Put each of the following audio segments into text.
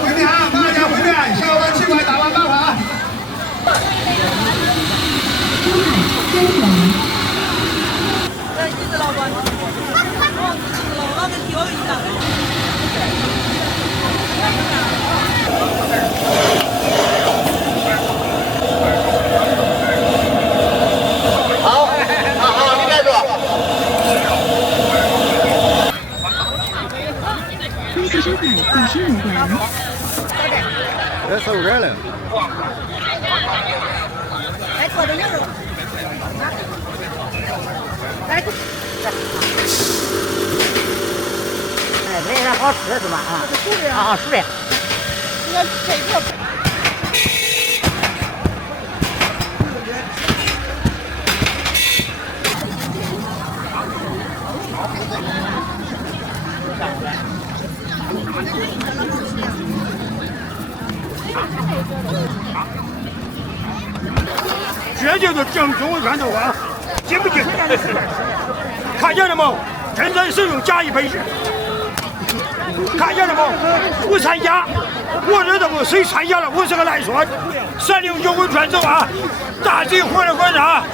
回面啊，麻将回面，小碗7块，大碗8块啊。你知道不？我跟钓鱼的。好，你盖住。恭喜收看50五馆。这手干了。来，锅的牛肉。来。哎，这个好吃是吧？啊，熟的。你要这个。这就是正宗的传统啊，进不进？看见了吗？正在使用假一杯子，看见了吗？不参加，我认得我谁参加了，我是个来说，369文传走啊，大嘴混了混啊！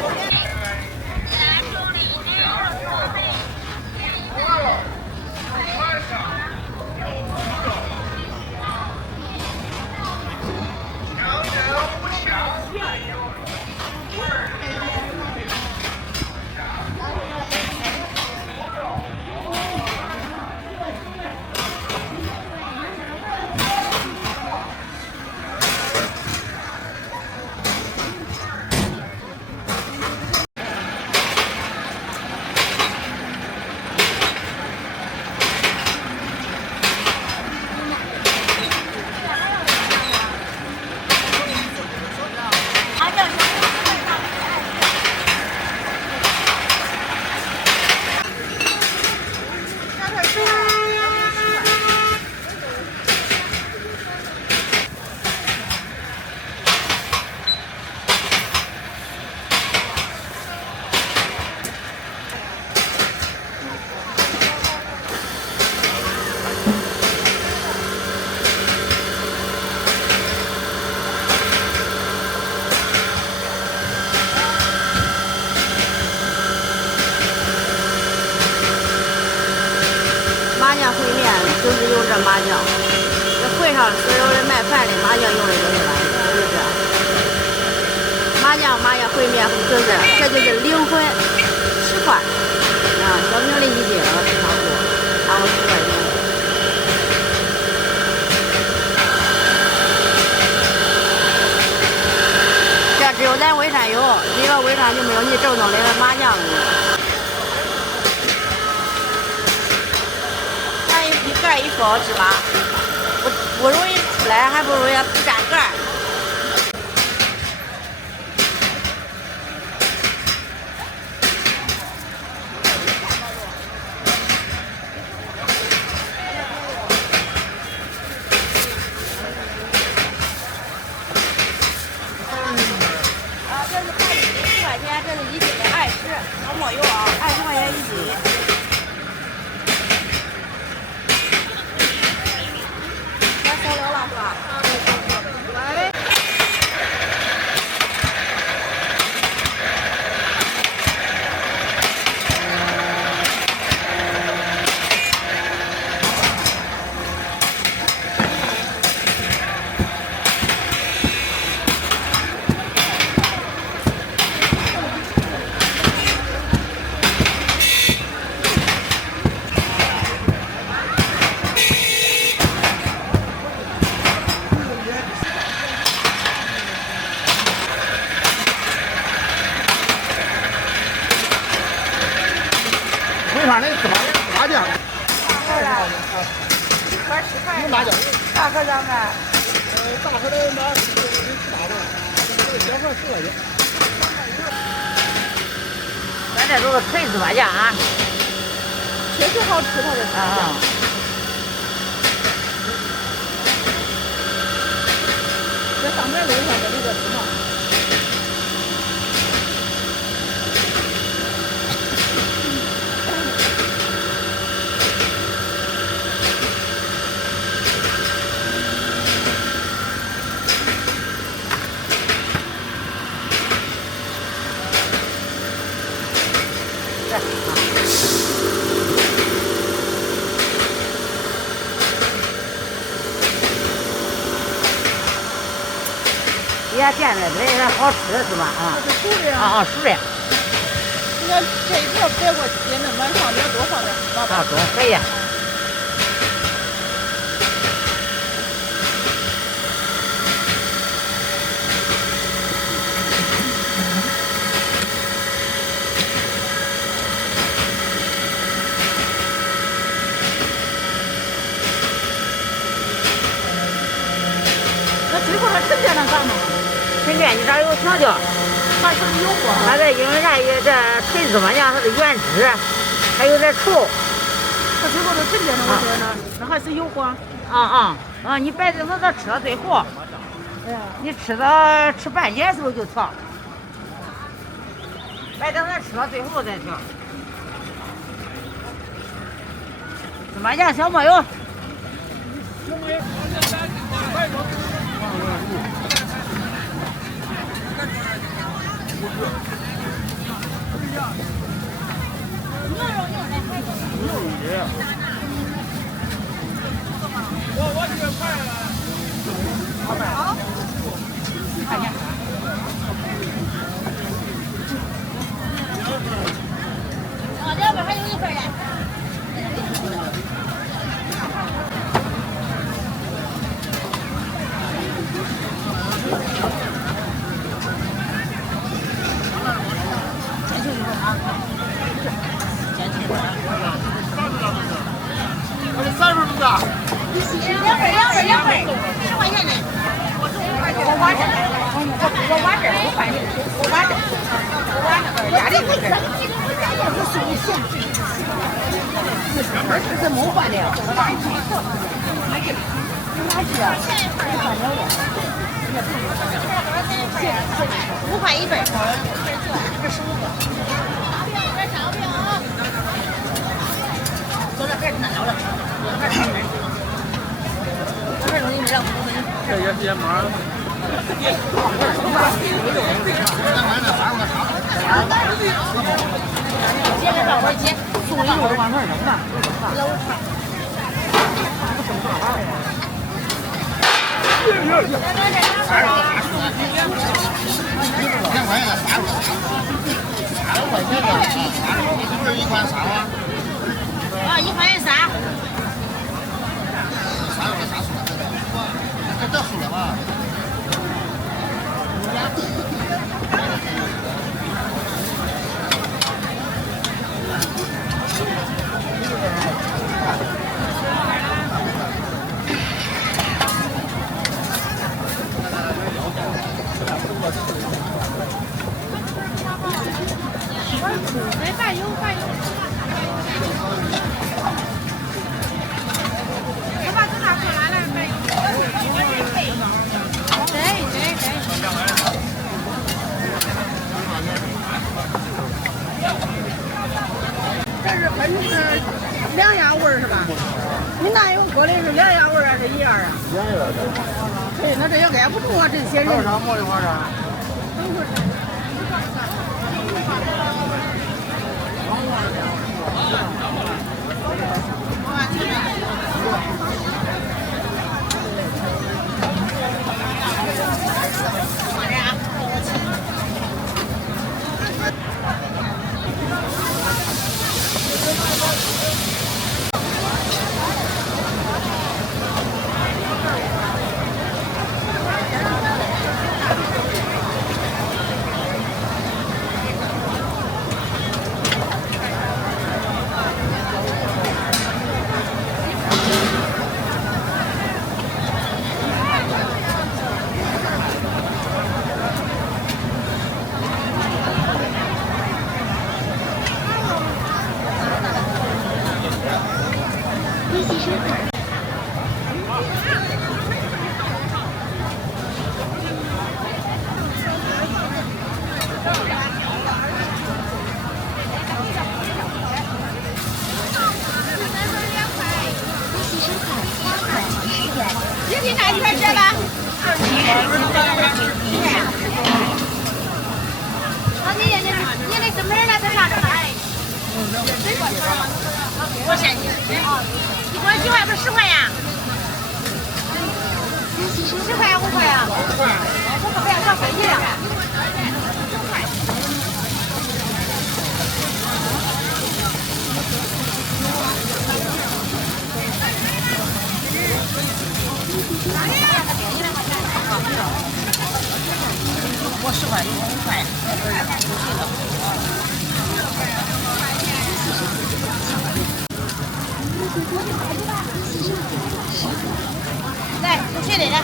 麻将烩面就是用这麻酱，这会上所有的卖饭的麻酱用的都是完，就是这。麻酱烩面这就是灵魂10块啊，小平的1斤差不多，差不多10块钱。这只有咱微山有，你到微山就没有你正宗的麻酱了。一盖一包芝麻，不容易出来，还不如也不粘盖。这是10块钱，这是1斤的20，我没有啊，20块钱1斤。回上的麻酱。一颗10块。有麻酱。大颗咱们。大颗的麻8块，小颗10块钱。咱这都是纯芝麻酱啊。确实好吃，它的芝麻酱。这上面楼上的那个芝麻。也见着这也好吃是吧？啊，熟的呀。啊，熟的。你要这一个别过期，那么放点多放点，老板。多可以。那最后它沉淀成啥嘛？沉淀你这有调料，还是有过。它这因为啥？这纯芝麻酱它的原汁，还有点稠。它最后都沉淀成我说呢，那还是有过。你白的那吃到最后，你吃半截的时候就调，白等它吃到最后再调。芝麻酱小没有。我这个快了。好。看见。两边还有一份嘞。30分钟。两份，10块钱的。我挖这，我挖这，我换你，我挖这，我挖那个家里那个。我送你钱。这是没换的。哪去啊？5块1份。这15个。走这边儿拿了。这也忙。接着到会接，送礼物都往那儿扔了。2块钱的3个，2块钱的这不是1块3吗？啊，1块钱3。3个啥数了？这得数了吧？这是分2样味儿是吧？你那有搁的是2样味儿还是1样啊？2样的。对，那这也挨不住啊，这些人。啥馍的话啥？多少钱？一块几块不是10块呀？10块呀5块呀？我可不要上飞机了。我10块5块。来，不去的来。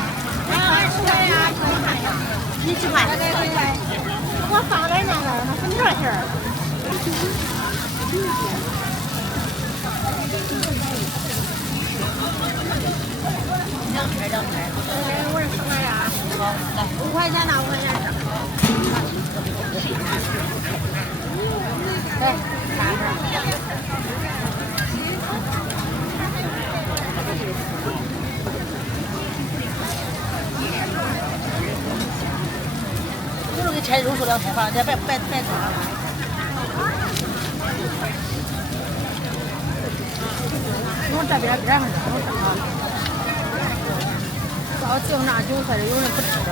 10块呀，你几块？我放在那个粉条馅儿。2块。我是10块呀。好，来5块钱呢，5块钱这。来，看看。给拆肉数2开发，这白菜。我这边上到净拿韭菜的，有人不吃的。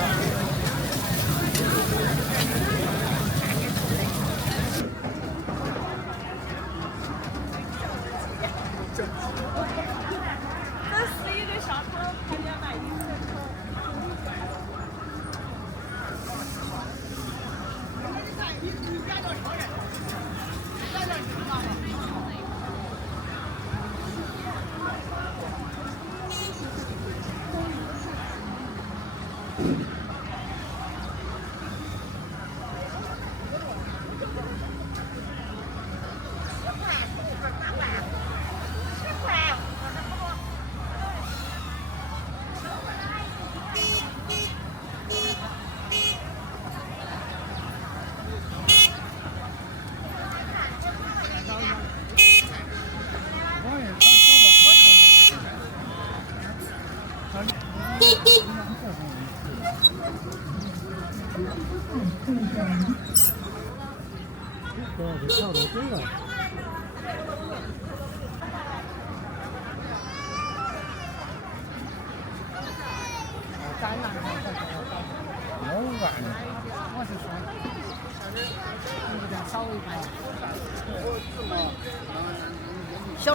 小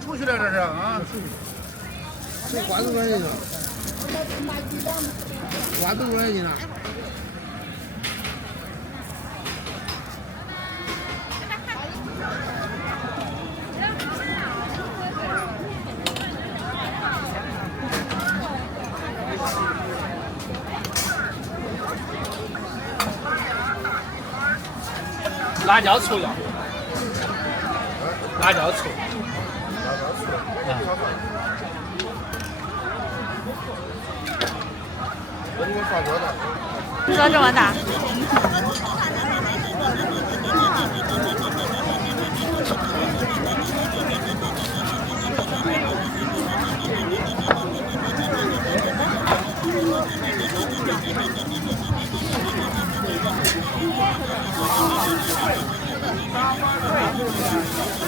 出去了这是啊？这花多少钱呢？花多少钱呢？辣椒醋要，辣椒醋。知道这么大？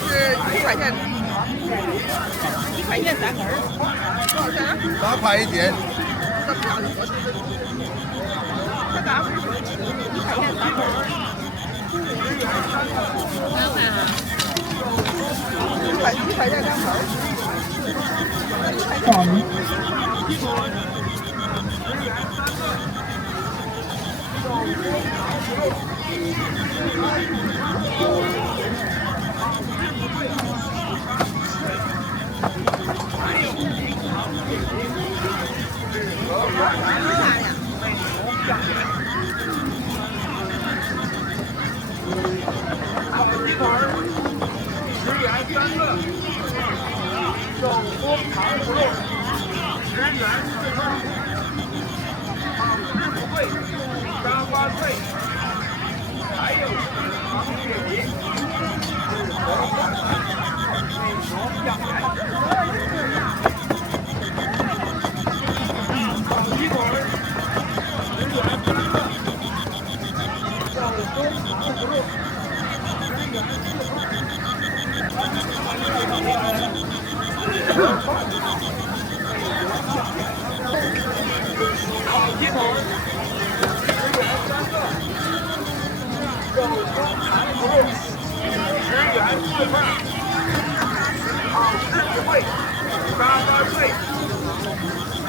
是1块钱，1块钱3根儿，多少钱8块一斤。这大1块钱3根儿。1块钱2根儿。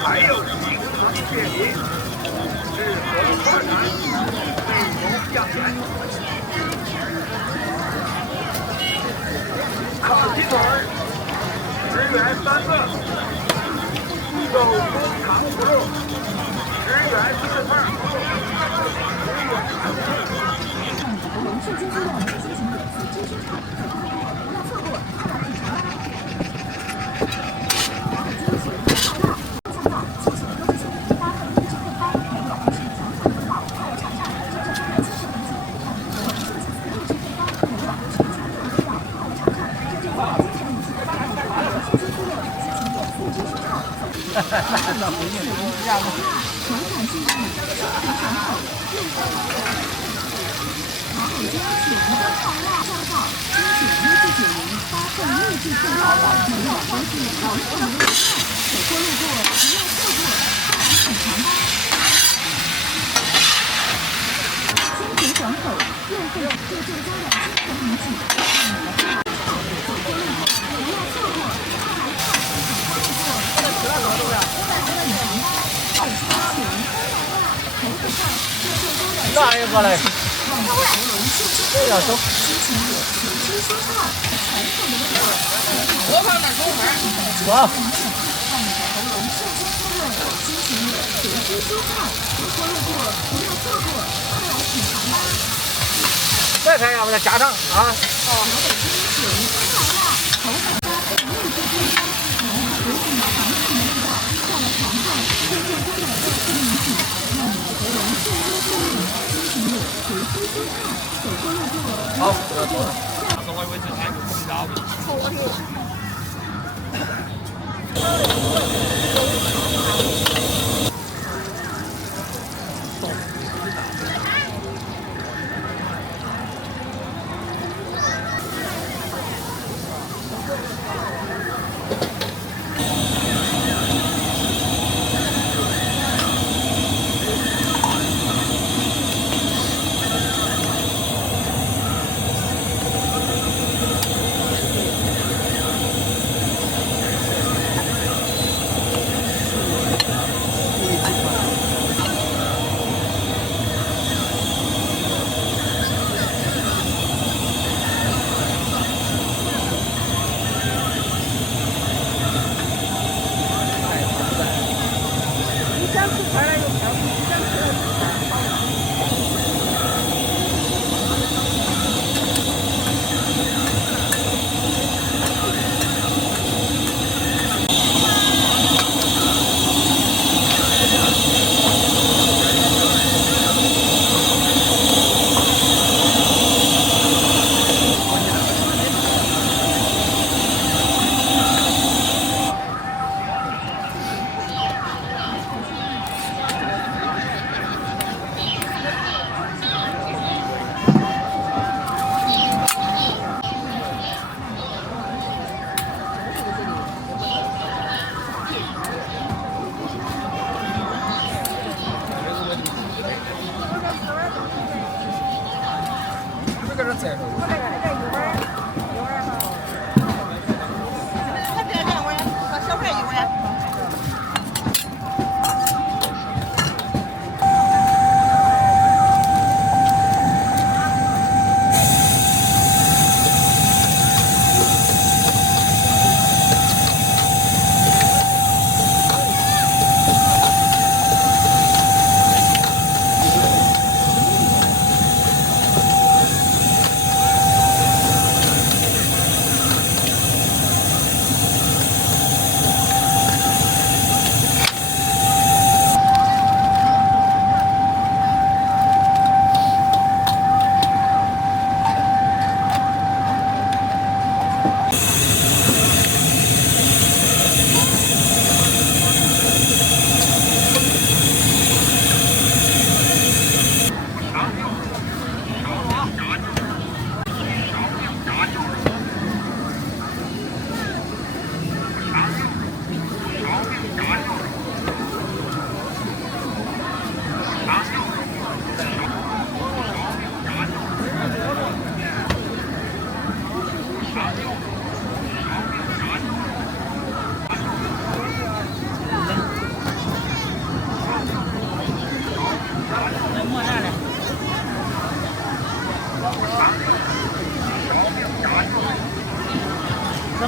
还有新式便民，是和发展内容样元。烤鸡腿10元3个，手工糖葫芦10元4份。瞬间激动，心情有此真心唱，不要错过，快来品尝吧！哪一个嘞？这要走。我放那手环。走。再看要不要加上啊？好，这个多了。上次我以为是买个红烧的。搁这栽着。他这2块钱，小块1块钱。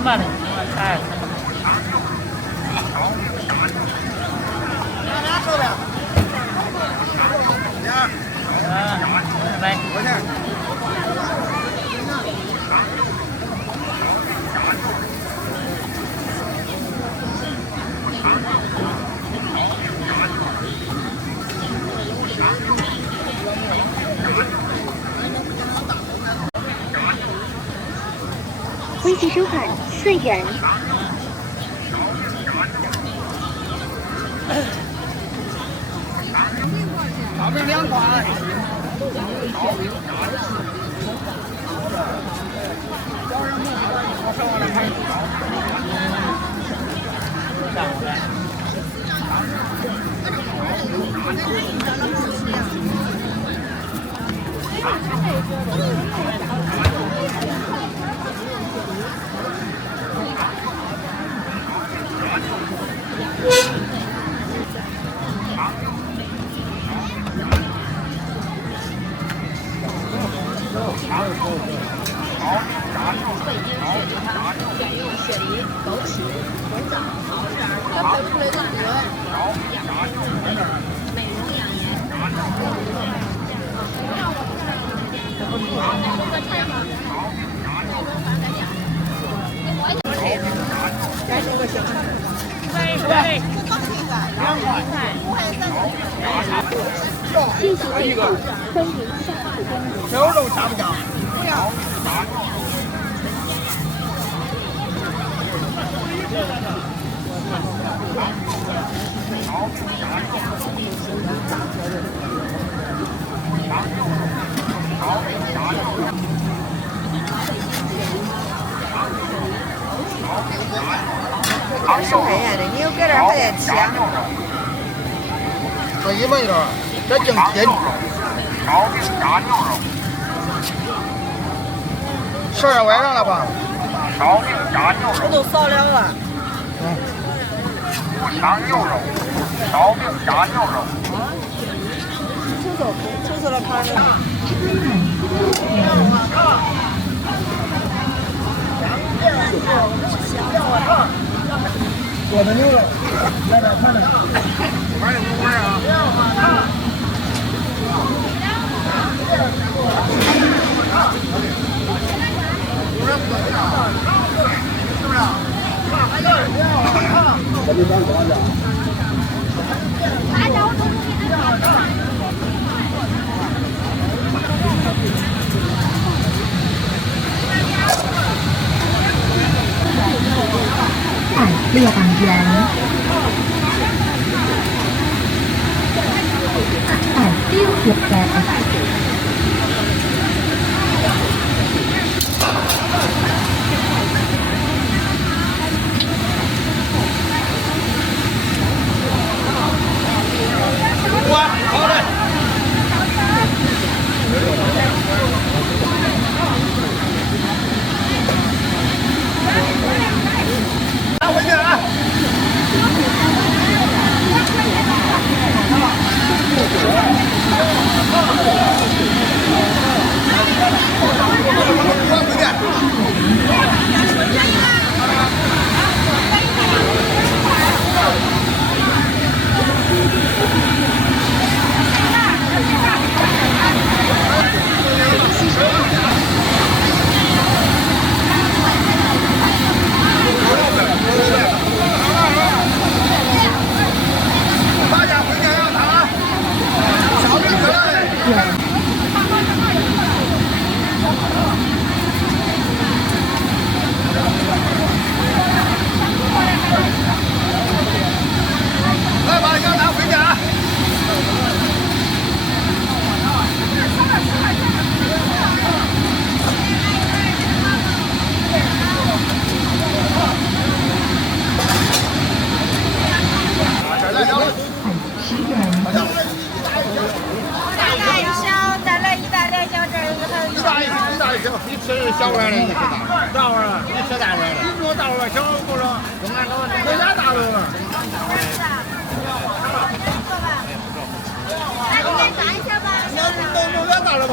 慢点，哎。来，多少钱？微信收款4元。炒饼2块。谢谢订购，欢迎下次光临。牛肉加不加？不要。10块钱的，你又搁这儿还得切。这1门了，这净切。烧饼加牛肉。12晚上了吧？烧饼加牛肉。我都扫了了。五香牛肉，烧饼加牛肉。抽了盘了。我的牛肉，来点看的。买5块啊。200元。好嘞。拿回去啊！你吃小碗的，你吃大碗的，你吃大碗的。你说大碗，小碗不了，人家大碗了。那你再站一下吧。弄俩大的吧。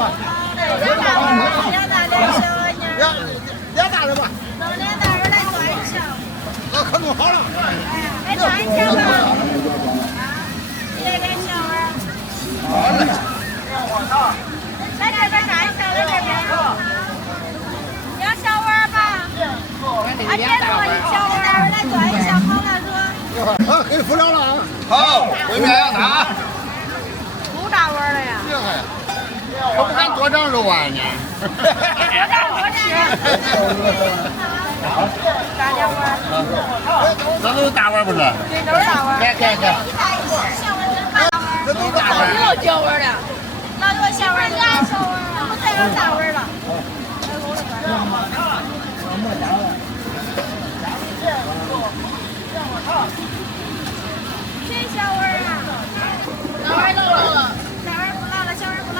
俩大碗，俩大点小碗。俩大的吧。弄俩大碗来做。好，给敷了了啊。好，烩面要大。够大碗了呀？厉害！我不敢多长肉啊你。大点碗。这都是大碗不是？对，都是大碗。给。这都是大碗。老小碗的，老多小碗，俩小碗，不再有大碗了。谁小碗啊？大碗都老了，大碗不老了，小碗不老。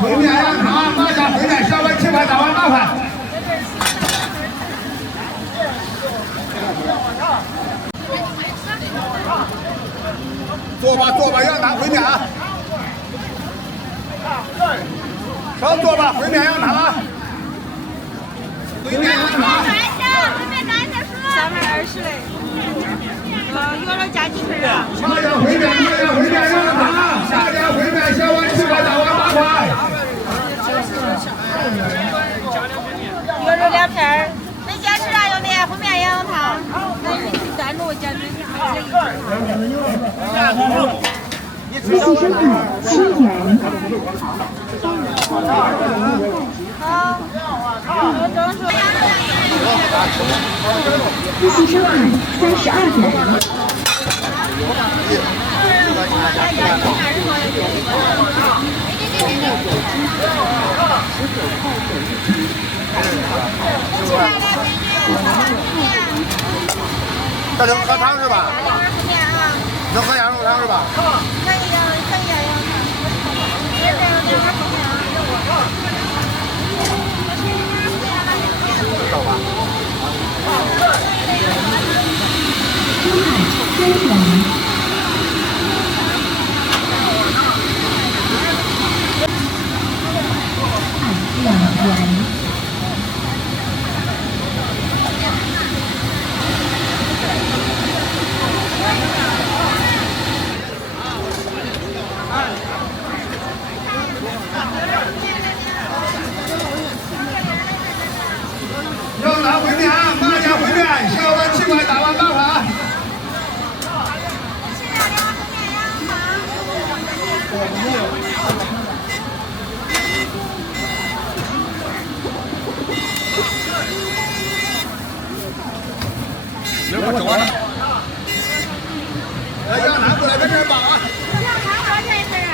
烩面要大，马上烩面小碗7块，大碗8块。坐吧，要大烩面啊！上坐吧，烩面要大。烩面要大。下面20嘞。有了加几份啊？马家烩面要大，下家烩面小碗7块，大碗8块。有肉2片，没加吃啥有面，烩面羊肉汤。单独加2片。四川7元。好，我装数。四川32元。这能喝汤是吧？能喝羊肉汤是吧？可以呀。走吧。要大烩面啊，马家烩面，小碗7块，大碗8块。那我走啊！来，羊腩过来，跟这儿绑啊！羊汤多少钱一份啊？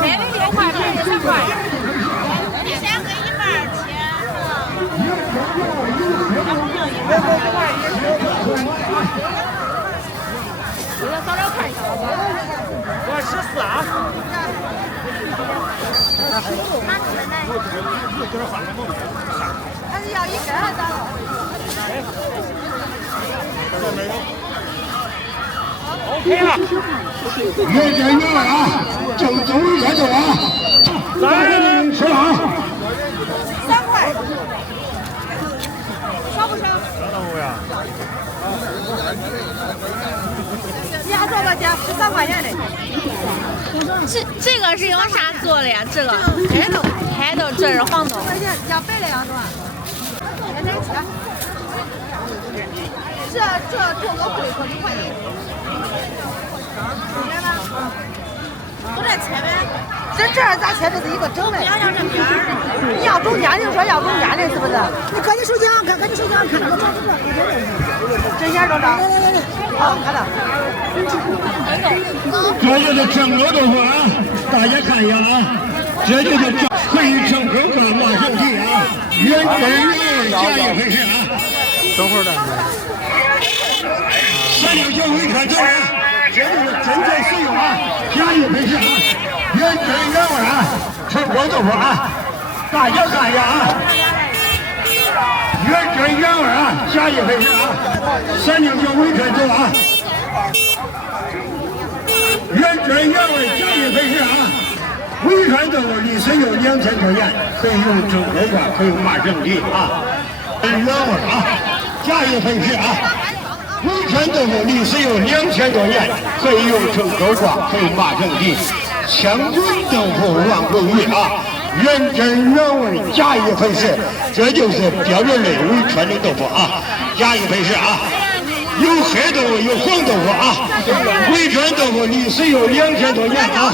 免费6块，免费3块。你先给一半钱。我要早点看一下。我14啊。还是要1根还是咋了？越点越啊，正宗越多啊！来，吃啊3块，少不少？你还做个姐13块钱的。这个是用啥做的呀？这个海豆，这是黄豆。要白的羊多。这做个会可2块钱。都在切呗。这儿咋切的是一个整的？要这边儿。你要中间就说要中间的，是不是？你搁你手机上看，看这个真钱多少？好，看到。这就是正肉豆腐啊！大家看一下啊，这就是回城河关马兄弟啊，原真假一回事啊！等会儿再说。369回看这人，这就是真材实用啊，假一赔十啊，原汁原味啊，成锅豆腐啊，大家看一下啊，原汁原味啊，假一赔十啊，369维权走啊，原汁原味假一赔十啊，维权豆腐离水有2000多年，可以用蒸锅挂，可以用麻整体啊，原味啊，假一赔十啊。维权豆腐历史有2000多年，可以用成勾挂，可以麻整体。香滚豆腐万桂鱼啊，原汁原味，假一赔十，这就是标准类维权的豆腐啊，假一赔十啊。有黑豆腐，有黄豆腐啊。维权豆腐历史有2000多年啊，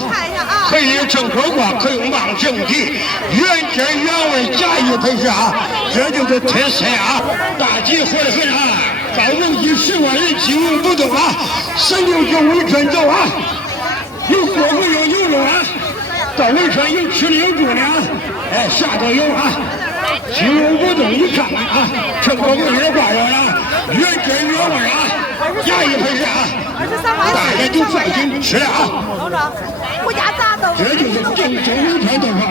可以成勾挂，可以麻整体。原汁原味，假一赔十啊，这就是特色啊，大吉活得很啊。高人气10万人经营不动啊，369维权走啊，有锅骨有牛肉啊，到维权有吃的有住的啊，哎，啥都有啊，经营不动你看看啊，成锅骨有挂上啊，原汁原味啊，假一赔十啊，大家都放心吃了啊。我家咋豆腐？这就是正宗维权豆腐啊。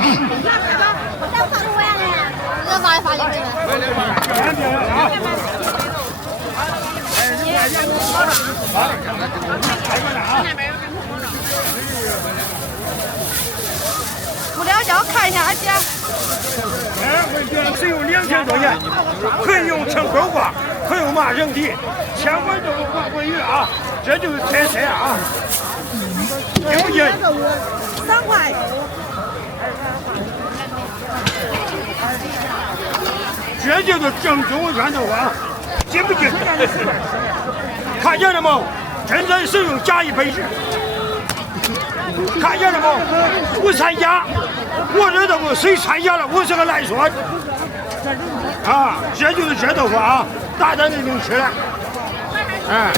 这发给你们。不了解，我看一下阿姐。维权只有2000多年，可以用成勾挂，可以用麻整体，千万豆腐万桂鱼啊，这就是特色啊。听不见3块。这就是正宗维权豆腐啊，进不进？看见了吗？真材实用，假一赔十。看见了吗？不参加，我这豆腐谁参加了，我是个来说啊，这就是这豆腐啊，大家都能吃了。哎，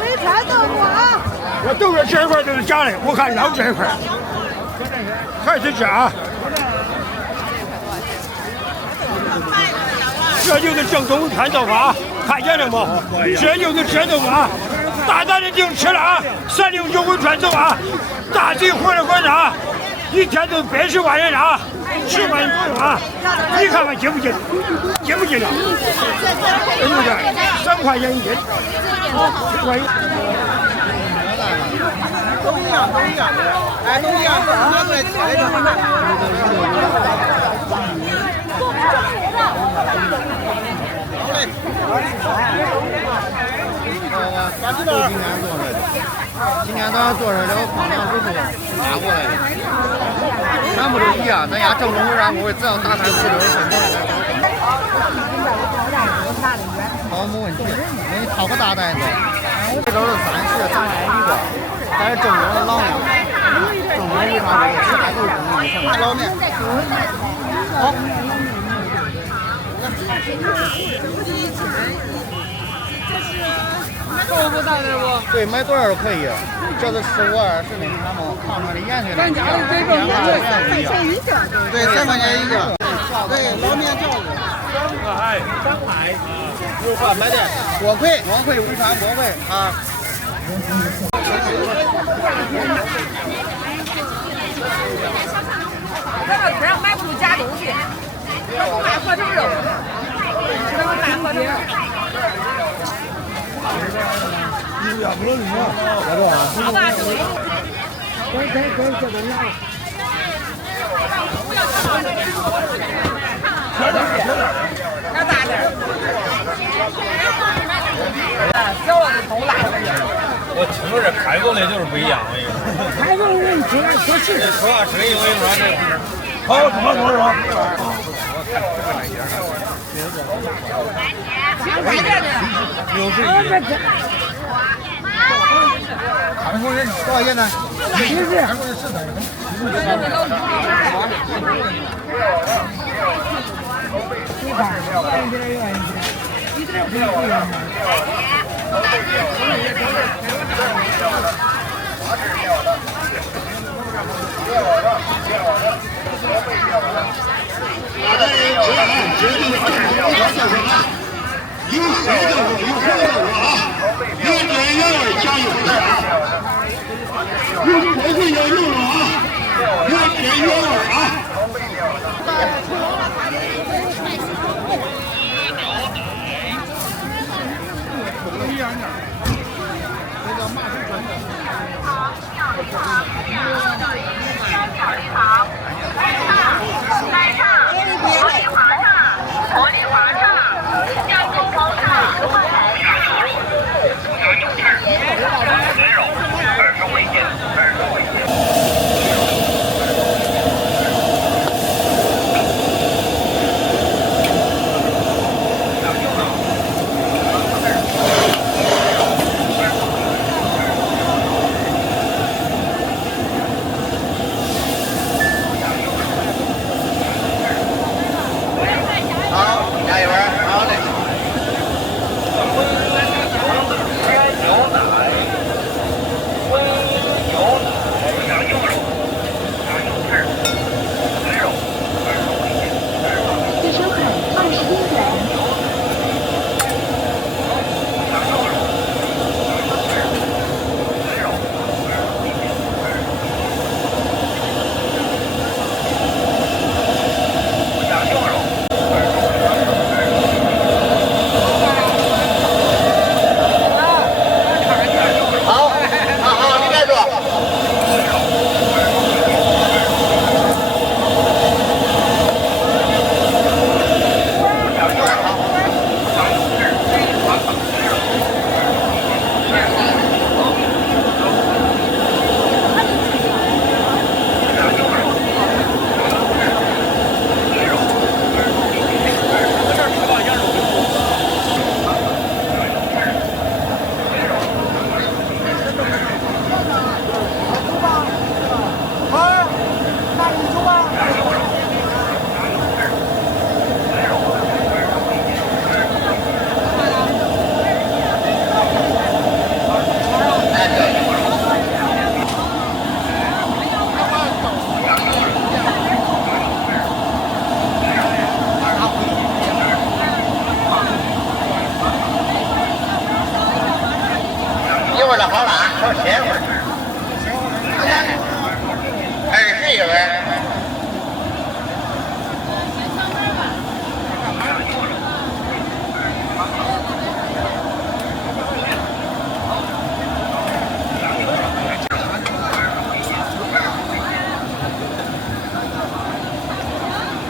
维权豆腐啊！我都是这一块都是假的，我看捞这一块，还是假。这就是正宗维权豆腐啊，看见了吗？这就是这豆腐啊。大家的定吃了啊，369维权走啊，大嘴活着活着啊，一天都110万人啊，10万人左右啊，你看看进不进？进不进了？对不对？3块钱一斤，3块1。都一样，哎，都一样，拿过来切的就好。今天早上做出来了，放凉之后拿过来的，全部都一样。咱家正宗原味，只要打开吃就是正宗的。好，没问题。给你掏个大袋子，这都是30，3块一个，咱是正宗的老面，正宗维权豆腐，啥都是正宗的老面。好。豆腐大点不？对，买多少都可以。这个15、20那啥嘛，旁边的盐水咱家的这个3块钱一个。对，3块钱一个。对，老面条子。3块。有饭买的。锅盔维权锅盔啊。咱这天买不出假东西，他不卖合成肉，他不卖合成肉。要不了你啊，要多少？好吧，这个。可以，这东西。要大点。小了就偷辣了。我听着这开工的就是不一样，我跟你说。开工人吃多吃，说话声音我跟你说这。好，多少？61。看工人多少钱呢？70。看工人10袋。你看，看起来愿意吃，一点不一样。有黑豆腐，有红豆腐啊，原汁原味，加油吃啊！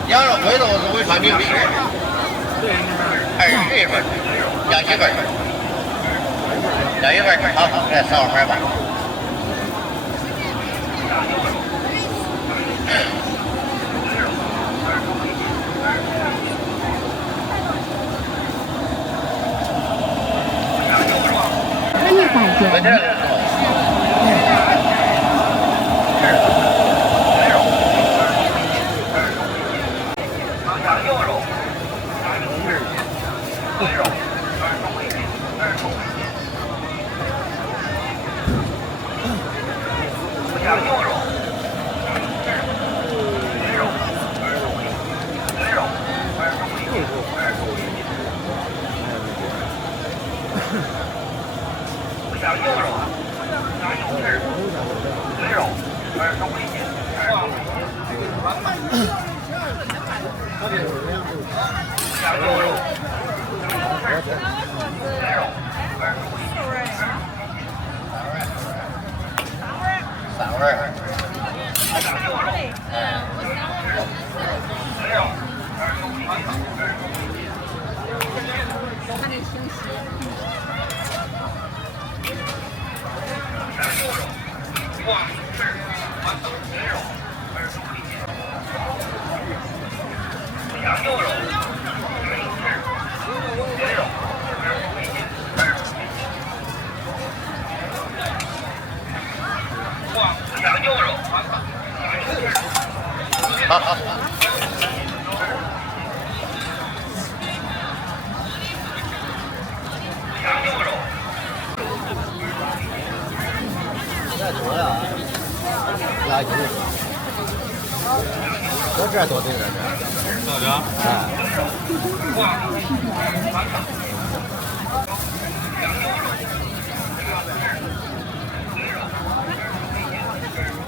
羊肉贵都是潍坊名吃，20一份，羊几份？羊一份，好，来12份吧。100元。3份。好好。太多了，垃圾。这多对这。多少？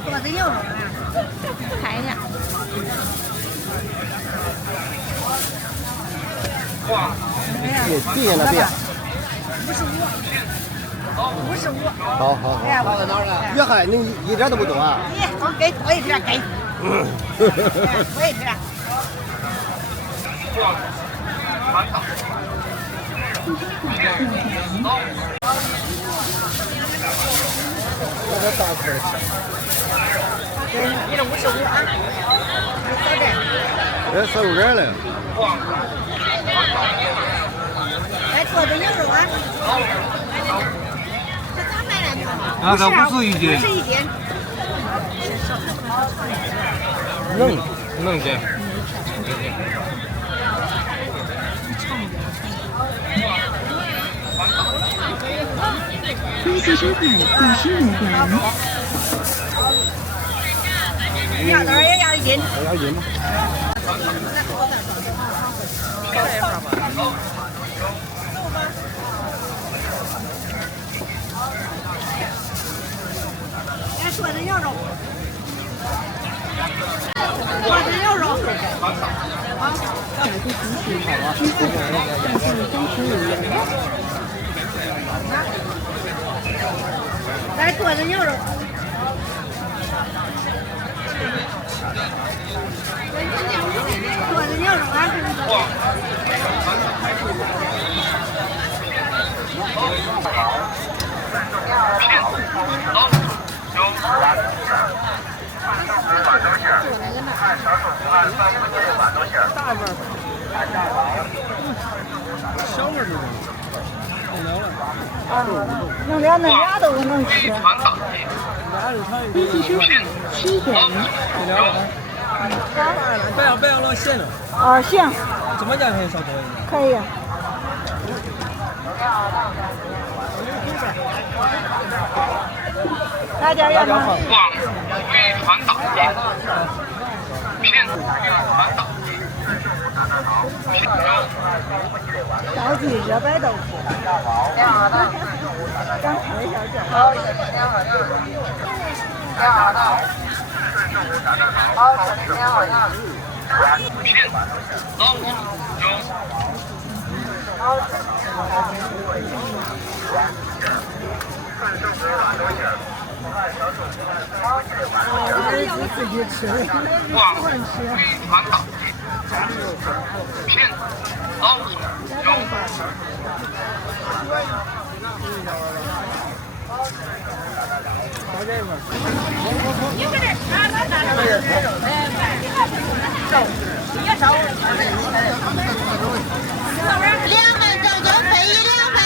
多少肉啊？看一下。地下那边。好好。粤海你一点都不懂啊？给我一片，给。我一片。这大块儿。你这55啊？这45了。来做的牛肉啊？这咋卖的呢？啊，这50一斤。50一斤。能斤。恭喜收看第15环。要多少也要1斤。要1吗？来做的牛肉。做的牛肉。来做的牛肉。做的牛肉啊！小味儿的，弄俩都我能吃。恭喜收看7点。不要老咸了。哦，行，怎么价可以稍多一点？可以。来点要吗？烧鸡热白豆腐。刚开一下这。自己吃的，喜欢吃。2份正宗肥鱼2份。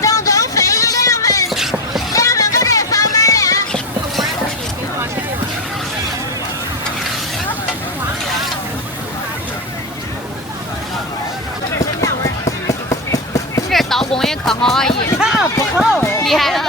正宗肥鱼2份，2份搁这放满了。你这刀工也可好，阿姨。不好，厉害得很。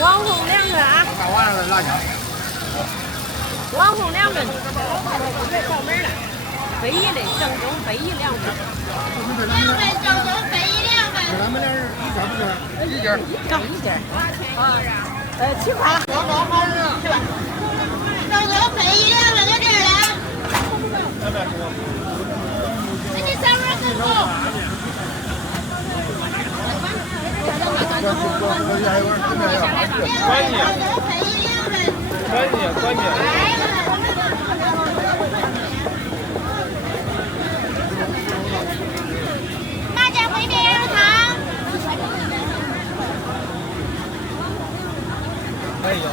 网红2个啊！网红2个，别上门了。非遗的正宗非遗2份。2份正宗非遗2份。咱们俩人一件不是？一件。一件。7块。正宗非遗2份搁这儿了。那你3份更高。关键。麻酱烩面羊肉汤。没有。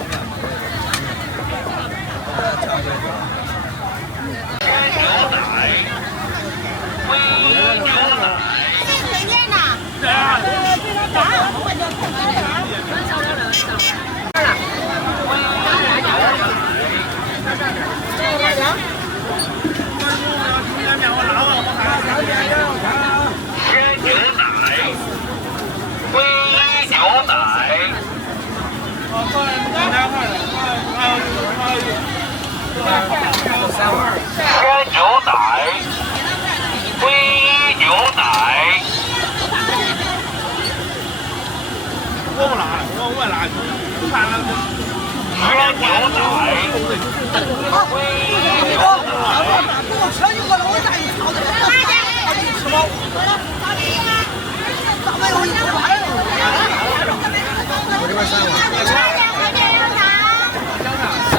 推荐呢？ 2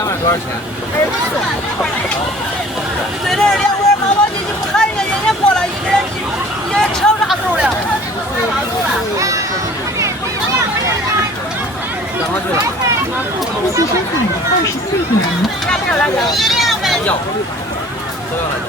万多少钱？对这2碗妈妈进去不喊人家，人家过来一个人吃到啥时候了？然后去了。无锡山海24点。要，都要来着。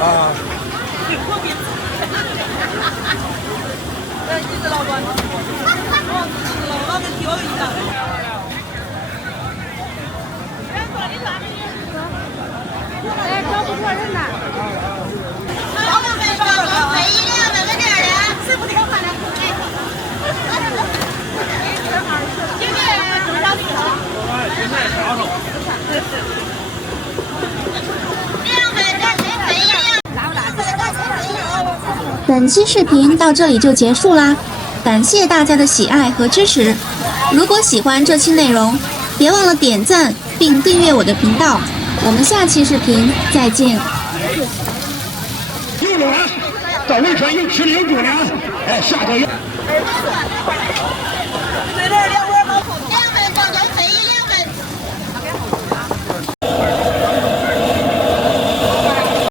啊。你是老板，老板钓鱼的。哎，找不着人呐。老板没上这个，没一辆那个店的，谁不得看的？今天多少钱？现在少少。本期视频到这里就结束啦，感谢大家的喜爱和支持。如果喜欢这期内容，别忘了点赞并订阅我的频道。我们下期视频再见。有了，到潍川有吃的有住的，哎，下个月。对这2